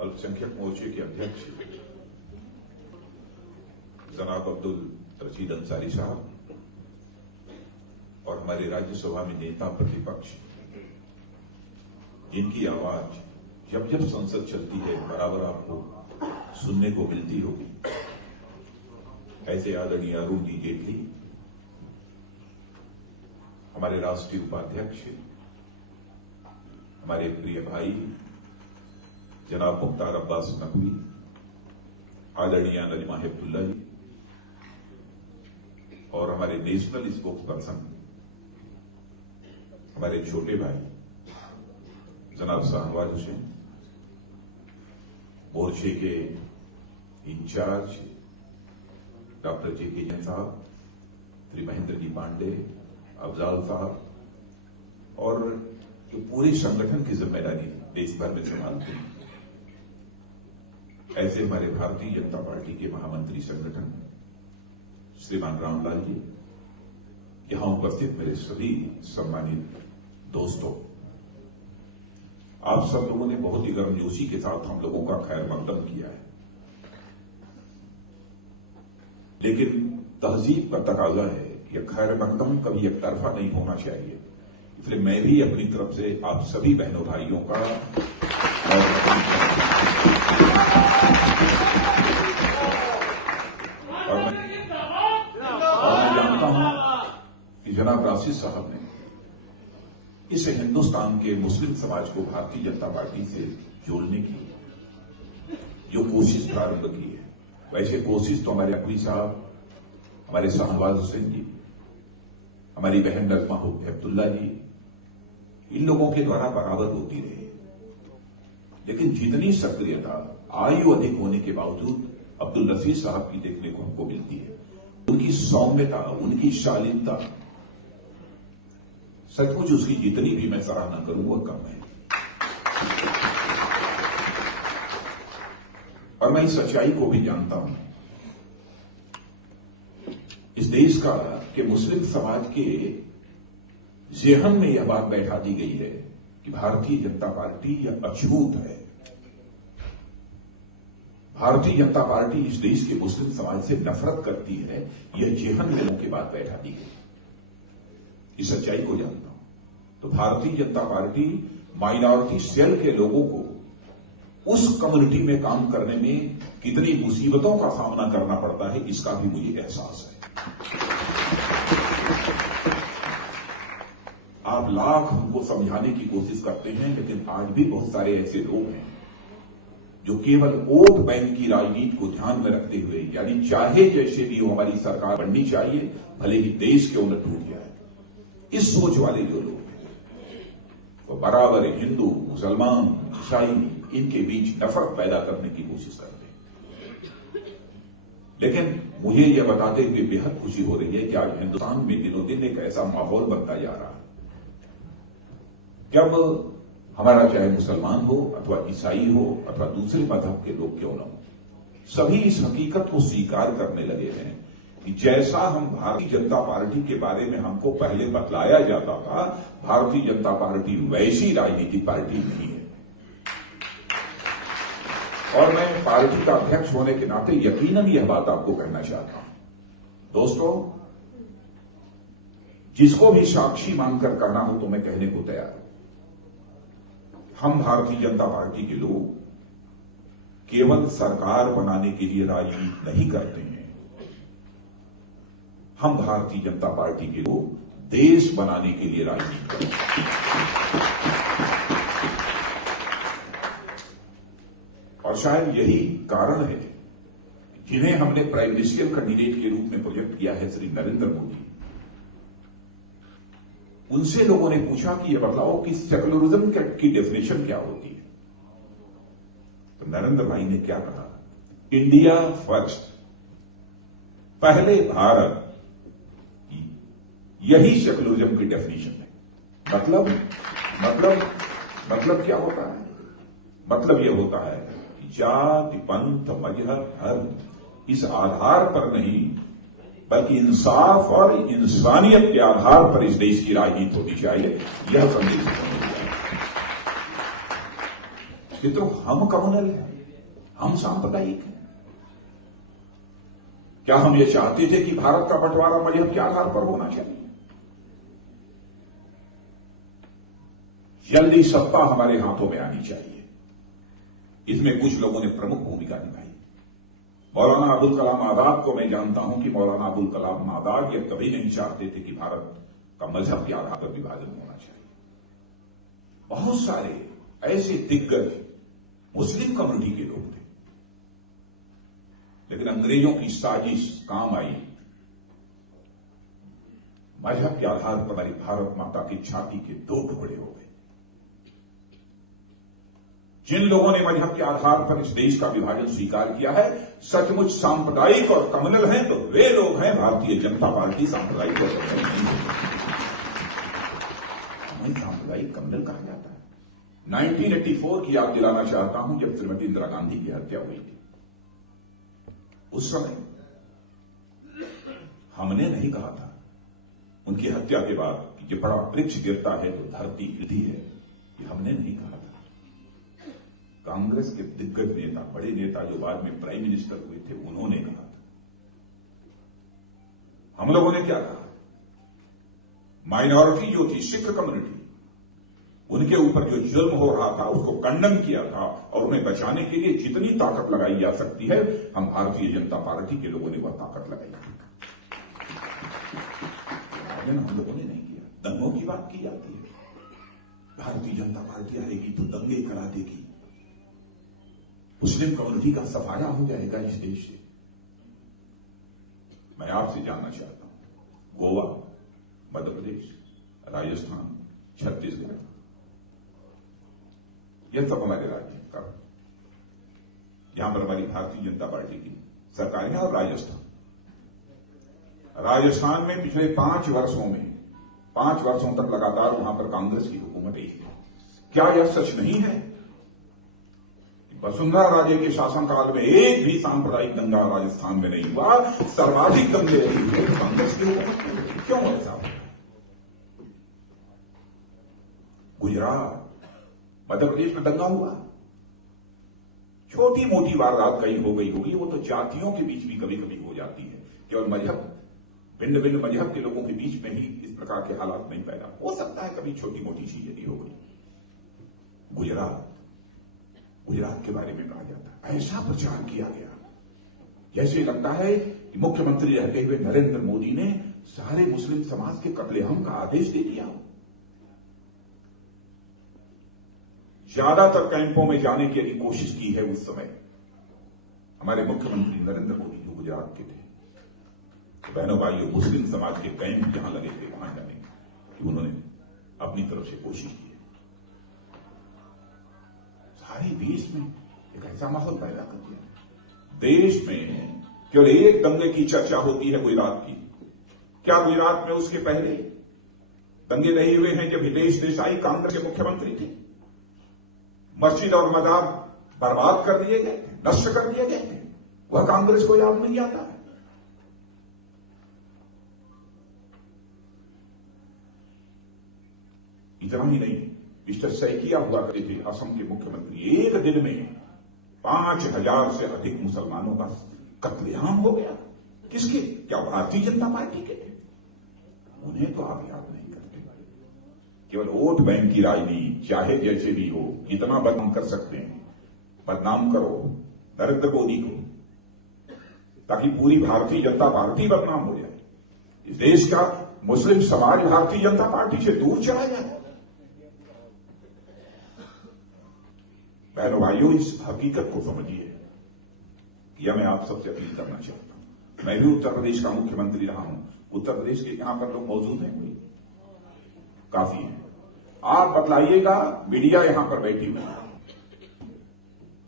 अल्पसंख्यक मोर्चे के अध्यक्ष जनाब अब्दुल रशीद अंसारी साहब और हमारे राज्यसभा में नेता प्रतिपक्ष, जिनकी आवाज जब जब संसद चलती है बराबर आपको सुनने को मिलती होगी, ऐसे आदरणीय अरुण जी जेटली, हमारे राष्ट्रीय उपाध्यक्ष, हमारे प्रिय भाई जनाब मुख्तार अब्बास नकवी, आदरणीय नजमा हेपतुल्ला जी और हमारे नेशनल स्पोक्स पर्सन हमारे छोटे भाई जनाब शाहनवाज हुसैन, मोर्चे के इंचार्ज डॉक्टर जेके जैन साहब, श्री महेंद्र जी पांडे, अफजाल साहब और जो पूरे संगठन की जिम्मेदारी देश भर में संभालते हैं, ऐसे हमारे भारतीय जनता पार्टी के महामंत्री संगठन श्रीमान रामलाल जी, यहां उपस्थित मेरे सभी सम्मानित दोस्तों, आप सब लोगों ने बहुत ही गर्मजोशी के साथ हम लोगों का खैर मकदम किया है, लेकिन तहजीब का तकाजा है कि खैर मकदम कभी एक तरफा नहीं होना चाहिए। इसलिए मैं भी अपनी तरफ से आप सभी बहनों भाइयों का और मैं जानता हूं कि जनाब राशिद साहब ने इस हिंदुस्तान के मुस्लिम समाज को भारतीय जनता पार्टी से जोड़ने की जो कोशिश प्रारंभ की है, वैसे कोशिश तो हमारे नकवी साहब, हमारे शाहनवाज हुसैन जी, हमारी बहन नजमा हेपतुल्ला जी, इन लोगों के द्वारा बराबर होती रही, लेकिन जितनी सक्रियता आयु अधिक होने के बावजूद अब्दुल रशीद साहब की देखने को हमको मिलती है, उनकी सौम्यता, उनकी शालीनता, सचमुच उसकी जितनी भी मैं सराहना करूं वह कम है। और मैं इस सच्चाई को भी जानता हूं, इस देश का कि मुस्लिम समाज के जेहन में यह बात बैठा दी गई है कि भारतीय जनता पार्टी यह अछूत है। भारतीय जनता पार्टी इस देश के मुस्लिम समाज से नफरत करती है, यह जेहन में लोगों की बात बैठा दी गई, इस सच्चाई को जानता हूं। तो Bharatiya Janata party minority cell के लोगों को उस कम्युनिटी में काम करने में कितनी मुसीबतों का सामना करना पड़ता है, इसका भी मुझे एहसास है। आप लाख हमको समझाने की कोशिश करते हैं, लेकिन आज भी बहुत सारे ऐसे लोग हैं जो केवल वोट बैंक की राजनीति को ध्यान में रखते हुए, यानी चाहे जैसे भी हो हमारी सरकार बननी चाहिए, भले ही देश क्यों न टूट जाए, इस सोच वाले जो लोग हैं वो बराबर हिंदू, मुसलमान, ईसाई, इनके बीच नफरत पैदा करने की कोशिश करते हैं। लेकिन मुझे यह बताते हुए बेहद खुशी हो रही है कि आज हिंदुस्तान में दिनों दिन एक ऐसा माहौल बनता जा रहा है, जब हमारा चाहे मुसलमान हो अथवा ईसाई हो अथवा दूसरे मजहब के लोग क्यों न हो, सभी इस हकीकत को स्वीकार करने लगे हैं कि जैसा हम भारतीय जनता पार्टी के बारे में हमको पहले बतलाया जाता था, भारतीय जनता पार्टी वैसी राजनीतिक पार्टी नहीं है। और मैं पार्टी का अध्यक्ष होने के नाते यकीनन यह बात आपको कहना चाहता हूं, दोस्तों, जिसको भी साक्षी मानकर कहना हो तो मैं कहने को तैयार हूं। हम भारतीय जनता पार्टी के लोग केवल सरकार बनाने के लिए राजनीति नहीं करते हैं, हम भारतीय जनता पार्टी के लोग देश बनाने के लिए राजनीति करते हैं। और शायद यही कारण है जिन्हें हमने प्राइम मिनिस्टर कैंडिडेट के रूप में प्रोजेक्ट किया है, श्री नरेंद्र मोदी, उनसे लोगों ने पूछा कि यह बताओ कि सेकुलरिज्म की डेफिनेशन क्या होती है, तो नरेंद्र भाई ने क्या कहा, इंडिया फर्स्ट, पहले भारत, यही सेकुलरिज्म की डेफिनेशन है। मतलब क्या होता है? मतलब यह होता है कि जाति, पंथ, मजहब, धर्म, इस आधार पर नहीं बल्कि इंसाफ और इंसानियत के आधार पर इस देश की राजनीति होनी चाहिए, यह संदेश होना चाहिए। मित्रों, हम कम्युनल हैं, हम सांप्रदायिक हैं। क्या हम ये चाहते थे कि भारत का बंटवारा मजहब के आधार पर होना चाहिए? जल्दी सत्ता हमारे हाथों में आनी चाहिए। इसमें कुछ लोगों ने प्रमुख भूमिका निभाई। मौलाना अबुल कलाम आजाद को मैं जानता हूं कि मौलाना अबुल कलाम आजाद ये कभी नहीं चाहते थे कि भारत का मजहब के आधार पर विभाजन होना चाहिए। बहुत सारे ऐसे दिग्गज मुस्लिम कम्युनिटी के लोग थे, लेकिन अंग्रेजों की साजिश काम आई। मजहब के आधार पर हमारी भारत माता की छाती के दो टुकड़े हो गए। जिन लोगों ने मजहब के आधार पर इस देश का विभाजन स्वीकार किया है, सचमुच सांप्रदायिक और कम्युनल हैं तो वे लोग हैं भारतीय जनता पार्टी। सांप्रदायिक और कम्युनल नहीं है। हमें सांप्रदायिक कम्युनल कहा जाता है। 1984 की याद दिलाना चाहता हूं, जब श्रीमती इंदिरा गांधी की हत्या हुई थी। उस समय हमने नहीं कहा था उनकी हत्या के बाद कि ये बड़ा वृक्ष गिरता है तो धरती हिलती है, ये हमने नहीं कहा था। कांग्रेस के दिग्गज नेता, बड़े नेता जो बाद में प्राइम मिनिस्टर हुए थे, उन्होंने कहा था। हम लोगों ने क्या कहा? माइनॉरिटी जो थी, सिख कम्युनिटी, उनके ऊपर जो जुल्म हो रहा था उसको कंडम किया था और उन्हें बचाने के लिए जितनी ताकत लगाई जा सकती है, हम भारतीय जनता पार्टी के लोगों ने वह ताकत लगाई थी। हम लोगों ने नहीं किया। दंगों की बात की जाती है, भारतीय जनता पार्टी आएगी तो दंगे करा देगी, मुस्लिम कम्युनिटी का सफाया हो जाएगा इस देश से। मैं आपसे जानना चाहता हूं, गोवा, मध्य प्रदेश, राजस्थान, छत्तीसगढ़, यह सब हमारे राज्य का, यहां पर हमारी भारतीय जनता पार्टी की सरकार है। और राजस्थान में पिछले 5 वर्षों तक लगातार वहां पर कांग्रेस की हुकूमत रही है। क्या यह सच नहीं है? वसुंधरा राजे के शासनकाल में एक भी सांप्रदायिक दंगा राजस्थान में नहीं हुआ, सर्वाधिक दंगे रही हुए कांग्रेस की हुकूमत में। क्यों ऐसा? गुजरात, मध्य प्रदेश में दंगा हुआ, छोटी मोटी वारदात कहीं हो गई होगी, वो तो जातियों के बीच भी कभी कभी हो जाती है। केवल मजहब, भिन्न भिन्न मजहब के लोगों के बीच में ही इस प्रकार के हालात नहीं पैदा हो सकता है, कभी छोटी मोटी चीजें नहीं हो गई। गुजरात के बारे में कहा जाता है, ऐसा प्रचार किया गया जैसे लगता है कि मुख्यमंत्री रहते हुए नरेंद्र मोदी ने सारे मुस्लिम समाज के कत्लेआम का आदेश दे दिया। ज्यादातर कैंपों में जाने की यदि कोशिश की है उस समय हमारे मुख्यमंत्री नरेंद्र मोदी जो गुजरात के थे, तो बहनों भाइयों, मुस्लिम समाज के कैंप जहां लगे थे वहां जाने की उन्होंने अपनी तरफ से कोशिश की है। सारे देश में एक ऐसा माहौल पैदा कर दिया। देश में केवल एक दंगे की चर्चा होती है गुजरात की। क्या गुजरात में उसके पहले दंगे नहीं हुए हैं जब हितेश देसाई कांग्रेस के मुख्यमंत्री थे? मस्जिद और मजार बर्बाद कर दिए गए थे, नष्ट कर दिए गए थे, वह कांग्रेस को याद नहीं आता है। इतना ही नहीं, मिस्टर सैकिया हुआ करते थे असम के मुख्यमंत्री, एक दिन में 5000 से अधिक मुसलमानों का कत्लेआम हो गया। किसके? क्या भारतीय जनता पार्टी के? उन्हें तो आप याद नहीं करते। केवल वोट बैंक की राजनीति, चाहे जैसे भी हो, इतना बदनाम कर सकते हैं। बदनाम करो नरेंद्र मोदी को, ताकि पूरी भारतीय जनता पार्टी बदनाम हो जाए, इस देश का मुस्लिम समाज भारतीय जनता पार्टी से दूर चला जाए। बहनों भाइयों, इस हकीकत को समझिए। यह मैं आप सबसे अपील करना चाहता हूं। मैं भी उत्तर प्रदेश का मुख्यमंत्री रहा हूं। उत्तर प्रदेश के यहां पर लोग मौजूद हैं कोई? काफी है। आप बतलाइएगा, मीडिया यहां पर बैठी हुई है,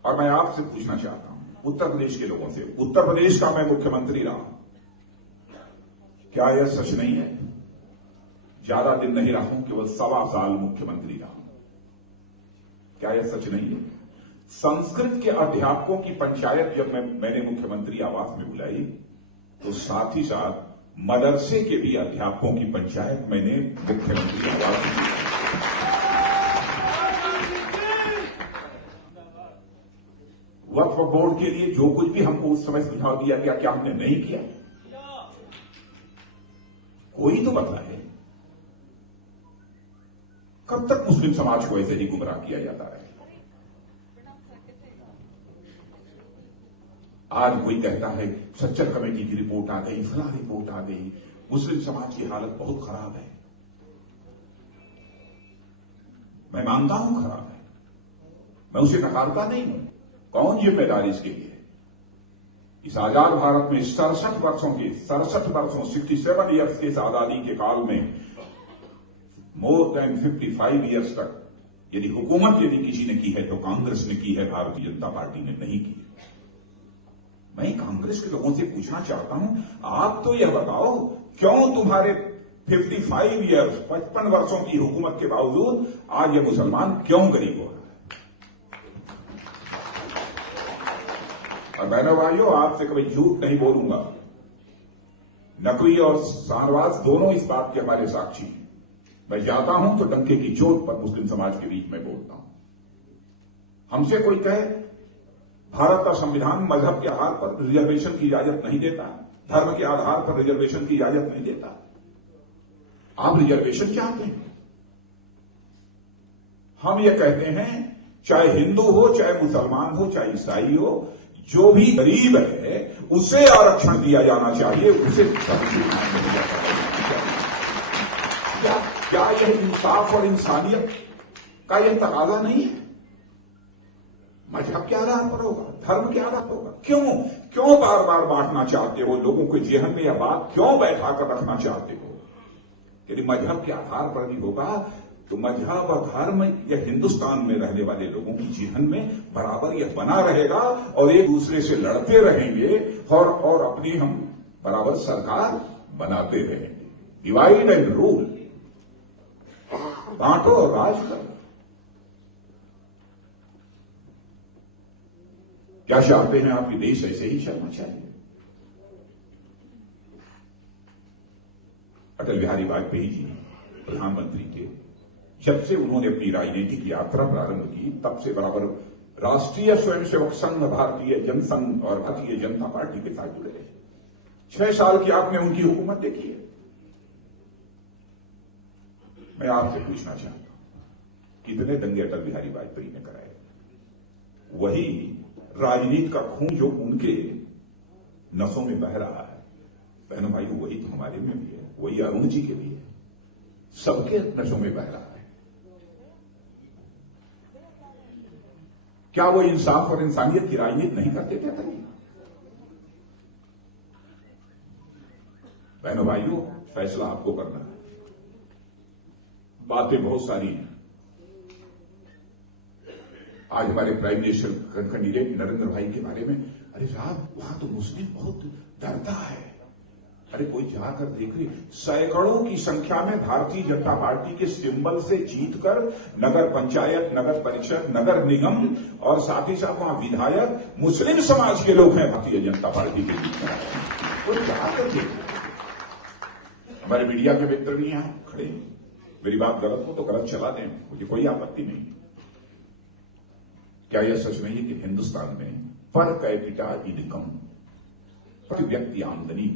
और मैं आपसे पूछना चाहता हूं उत्तर प्रदेश के लोगों से, उत्तर प्रदेश का मैं मुख्यमंत्री रहा, क्या यह सच नहीं है? ज्यादा दिन नहीं रहा हूं, केवल 1.25 साल मुख्यमंत्री रहा। क्या यह सच नहीं है? संस्कृत के अध्यापकों की पंचायत जब मैंने मुख्यमंत्री आवास में बुलाई, तो साथ ही साथ मदरसे के भी अध्यापकों की पंचायत मैंने मुख्यमंत्री आवास में बुलाई। वक्फ बोर्ड के लिए जो कुछ भी हमको उस समय सुझाव दिया गया, क्या हमने नहीं किया? कोई तो बताए। कब तक मुस्लिम समाज को ऐसे ही गुमराह किया जाता है? आज कोई कहता है सच्चर कमेटी की रिपोर्ट आ गई, फला रिपोर्ट आ गई, मुस्लिम समाज की हालत बहुत खराब है। मैं मानता हूं खराब है, मैं उसे नकारता नहीं हूं। कौन जिम्मेदार इसके लिए? इस आजाद भारत में 67 वर्षों 67 ईयर्स के इस आजादी के काल में मोर देन 55 ईयर्स तक यदि हुकूमत यदि किसी ने की है तो कांग्रेस ने की है, भारतीय जनता पार्टी ने नहीं की। मैं कांग्रेस के लोगों से पूछना चाहता हूं, आप तो यह बताओ क्यों तुम्हारे 55 ईयर्स 55 वर्षों की हुकूमत के बावजूद आज यह मुसलमान क्यों गरीब हो रहा है? और बहनों भाइयों, आपसे कभी झूठ नहीं बोलूंगा। नकवी और शाहनवाज दोनों इस बात के हमारे साक्षी हैं। मैं जाता हूं तो डंके की चोट पर मुस्लिम समाज के बीच में बोलता हूं। हमसे कोई कहे भारत का संविधान मजहब के आधार पर रिजर्वेशन की इजाजत नहीं देता, धर्म के आधार पर रिजर्वेशन की इजाजत नहीं देता। आप रिजर्वेशन चाहते हैं? हम ये कहते हैं चाहे हिंदू हो, चाहे मुसलमान हो, चाहे ईसाई हो, जो भी गरीब है उसे आरक्षण दिया जाना चाहिए, उसे क्या यह इंसाफ और इंसानियत का यह तकाजा नहीं है? मजहब के आधार पर होगा, धर्म के आधार पर होगा। क्यों बार बार बांटना चाहते हो? लोगों के जेहन में यह बात क्यों बैठा कर रखना चाहते हो? यदि मजहब के आधार पर भी होगा तो मजहब और धर्म यह हिंदुस्तान में रहने वाले लोगों की जीवन में बराबर यह बना रहेगा और एक दूसरे से लड़ते रहेंगे और अपनी हम बराबर सरकार बनाते रहेंगे। डिवाइड एंड रूल, बांटो और राज करो। क्या चाहते हैं आपकी देश ऐसे ही चलना चाहिए? अटल बिहारी वाजपेयी जी प्रधानमंत्री थे, जब से उन्होंने अपनी राजनीतिक यात्रा प्रारंभ की तब से बराबर राष्ट्रीय स्वयंसेवक संघ, भारतीय जनसंघ और भारतीय जनता पार्टी के साथ जुड़े रहे। 6 साल की आपने उनकी हुकूमत देखी है। मैं आपसे पूछना चाहता हूं, कितने दंगे अटल बिहारी वाजपेयी ने कराए? वही राजनीति का खून जो उनके नसों में बह रहा है, बहनों भाइयों, वही तो हमारे में भी है, वही अरुण जी के भी है, सबके नसों में बह रहा है। क्या वो इंसाफ और इंसानियत की राजनीति नहीं करते थे तभी? बहनों भाइयों, फैसला आपको करना है। बातें बहुत सारी हैं। आज हमारे प्राइम मिनिस्टर कैंडिडेट नरेंद्र भाई के बारे में, अरे साहब वहां तो मुस्लिम बहुत डरता है। अरे कोई जाकर देख रही, सैकड़ों की संख्या में भारतीय जनता पार्टी के सिंबल से जीतकर नगर पंचायत, नगर परिषद, नगर निगम और साथ ही साथ वहां विधायक मुस्लिम समाज के लोग हैं भारतीय जनता पार्टी के बीच में। कोई जाकर देख, हमारे मीडिया के मित्र भी यहां खड़े, मेरी बात गलत हो तो गलत चला दें, मुझे कोई आपत्ति नहीं। क्या यह सच नहीं है कि हिंदुस्तान में पर कैपिटा इनकम, प्रति व्यक्ति आमदनी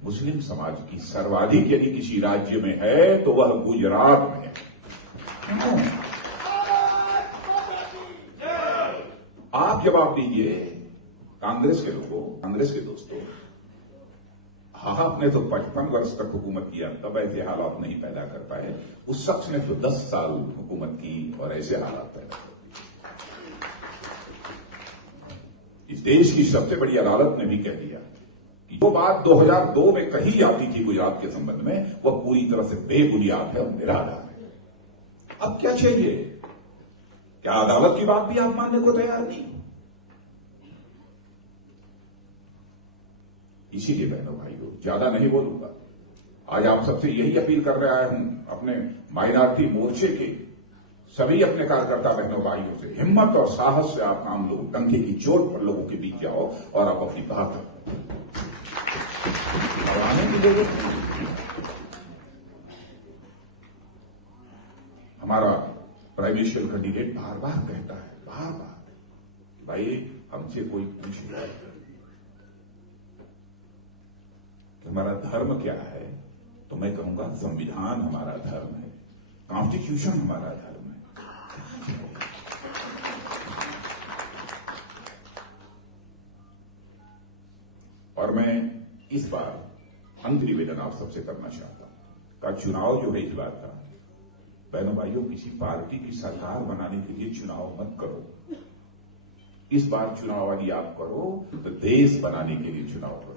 मुस्लिम समाज की सर्वाधिक यदि किसी राज्य में है तो वह गुजरात में है। आप जवाब दीजिए कांग्रेस के लोगों, कांग्रेस के दोस्तों। आपने तो 55 वर्ष तक हुकूमत किया, तब ऐसे हालात नहीं पैदा कर पाए। उस शख्स ने तो 10 साल हुकूमत की और ऐसे हालात पैदा कर। इस देश की सबसे बड़ी अदालत ने भी कह दिया कि जो बात 2002 में कही जाती थी गुजरात के संबंध में, वह पूरी तरह से बेबुनियाद है और निराधार है। अब क्या चाहिए? क्या अदालत की बात भी आप मानने को तैयार नहीं? इसीलिए बहनों भाइयों, ज्यादा नहीं बोलूंगा। आज आप सबसे यही अपील कर रहा हूं, अपने माइनॉरिटी मोर्चे के सभी अपने कार्यकर्ता बहनों भाइयों से, हिम्मत और साहस से आप काम लो, डंके की चोट पर लोगों के बीच जाओ और आप अपनी बात आने की जरूरत नहीं। हमारा प्राइम मिनिस्टर कैंडिडेट बार बार कहता है, बार बार भाई हमसे कोई पूछे कि हमारा धर्म क्या है, तो मैं कहूंगा संविधान हमारा धर्म है, कॉन्स्टिट्यूशन हमारा धर्म है। और मैं इस बार अंत निवेदन आप सबसे करना चाहता हूं का चुनाव जो है इस बार का, बहनों भाइयों, किसी पार्टी की सरकार बनाने के लिए चुनाव मत करो। इस बार चुनाव यदि आप करो तो देश बनाने के लिए चुनाव करो।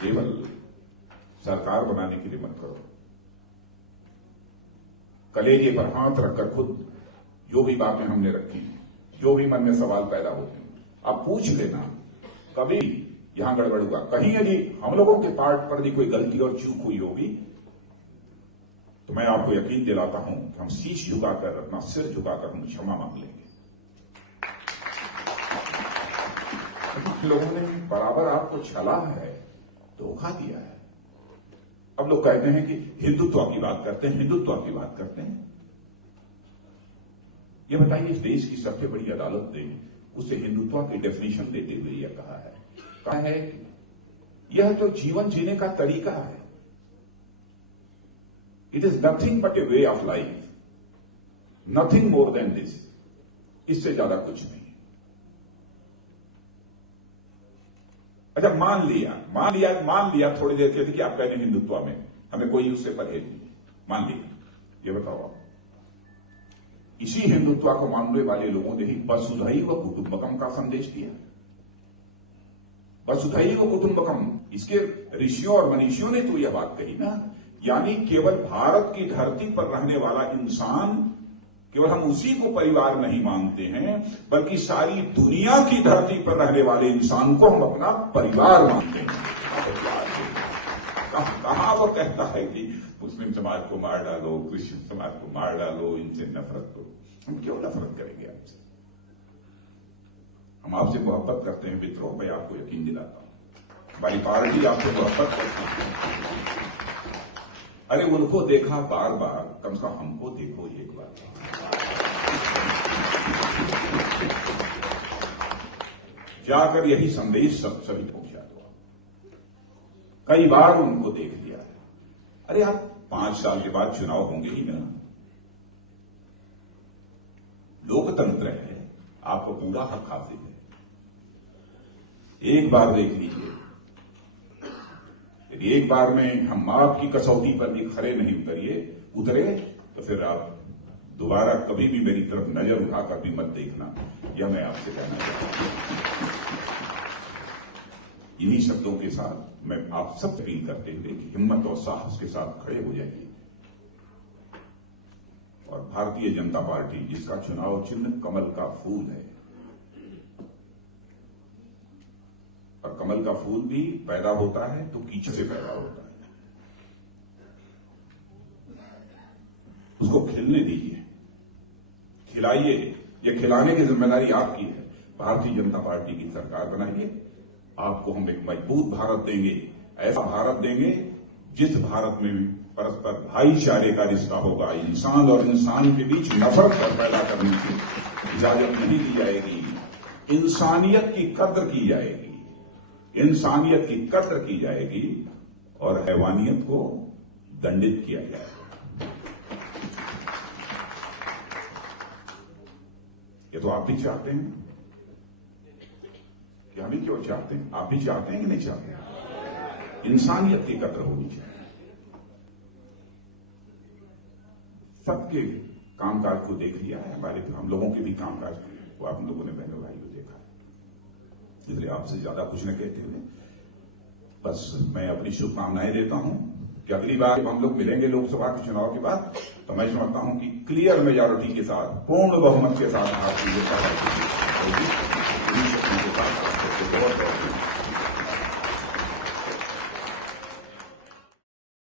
केवल सरकार बनाने के लिए मत करो। कलेजे पर हाथ रखकर खुद जो भी बातें हमने रखी, जो भी मन में सवाल पैदा होते हैं, आप पूछ लेना कभी यहां गड़बड़ हुआ, कहीं यदि हम लोगों के पार्ट पर भी कोई गलती और चूक हुई होगी तो मैं आपको यकीन दिलाता हूं कि हम शीश झुकाकर, अपना सिर झुकाकर हम क्षमा मांग लेंगे। लोगों ने बराबर आपको छला है, धोखा दिया है। अब लोग कहते हैं कि हिंदुत्व की बात करते हैं, हिंदुत्व की बात करते हैं। ये बताइए, इस देश की सबसे बड़ी अदालत ने उसे हिंदुत्व की डेफिनेशन देते हुए यह कहा है कि यह तो जीवन जीने का तरीका है। It is nothing but A way of life, nothing more than this. इससे ज्यादा कुछ नहीं। अच्छा, मान लिया थोड़ी देर के लिए कि आप कह रहे हैं हिंदुत्व में हमें कोई उससे परहेज नहीं, मान लिया। ये बताओ आप, इसी हिंदुत्व को मानने वाले लोगों ने ही वसुधैव कुटुंबकम का संदेश दिया। वसुधैव कुटुंबकम, इसके ऋषियों और मनीषियों ने तो यह बात कही ना, यानी केवल भारत की धरती पर रहने वाला इंसान, केवल हम उसी को परिवार नहीं मानते हैं, बल्कि सारी दुनिया की धरती पर रहने वाले इंसान को हम अपना परिवार मानते हैं। कहां वो कहता है कि मुस्लिम समाज को मार डालो, क्रिश्चियन समाज को मार डालो, इनसे नफरत करो। हम क्यों नफरत करेंगे आपसे? हम आपसे मोहब्बत करते हैं मित्रों, मैं आपको यकीन दिलाता हूं। हमारी पार्टी आपसे मोहब्बत करती है। अरे उनको देखा बार बार, कम से कम हमको देखो एक बार। जाकर यही संदेश सभी पहुंचा दो। कई बार उनको देख लिया है। अरे आप 5 साल के बाद चुनाव होंगे ही ना। लोकतंत्र है, आपको पूरा हक हासिल है। एक बार देख लीजिए, यदि एक बार में हम आपकी कसौटी पर भी खरे नहीं उतरे तो फिर आप दोबारा कभी भी मेरी तरफ नजर उठाकर भी मत देखना। यह मैं आपसे कहना चाहता हूं। इन्हीं शब्दों के साथ मैं आप सब अपील करते हुए कि हिम्मत और साहस के साथ खड़े हो जाइए और भारतीय जनता पार्टी, जिसका चुनाव चिन्ह कमल का फूल है, और कमल का फूल भी पैदा होता है तो कीचड़ से पैदा होता है, उसको खिलने दीजिए, खिलाइए। ये खिलाने की जिम्मेदारी आपकी है। भारतीय जनता पार्टी की सरकार बनाइए, आपको हम एक मजबूत भारत देंगे, ऐसा भारत देंगे जिस भारत में परस्पर भाईचारे का रिश्ता होगा। इंसान और इंसान के बीच नफरत पैदा करने की इजाजत नहीं दी जाएगी। इंसानियत की कद्र की जाएगी, इंसानियत की कद्र की जाएगी और हैवानियत को दंडित किया जाएगा। ये तो आप भी चाहते हैं कि हम ही क्यों चाहते हैं? आप भी चाहते हैं कि नहीं चाहते? इंसानियत की कद्र होनी चाहिए। सबके कामकाज को देख लिया है, हमारे हम लोगों के भी कामकाज को आप लोगों ने बहनों भाइयों देखा है। इसलिए आपसे ज्यादा कुछ न कहते हुए बस मैं अपनी शुभकामनाएं देता हूं कि अगली बार जब हम लोग मिलेंगे लोकसभा के चुनाव के बाद, तो मैं समझता हूं कि क्लियर मेजॉरिटी के साथ, पूर्ण बहुमत के साथ भारतीय जनता पार्टी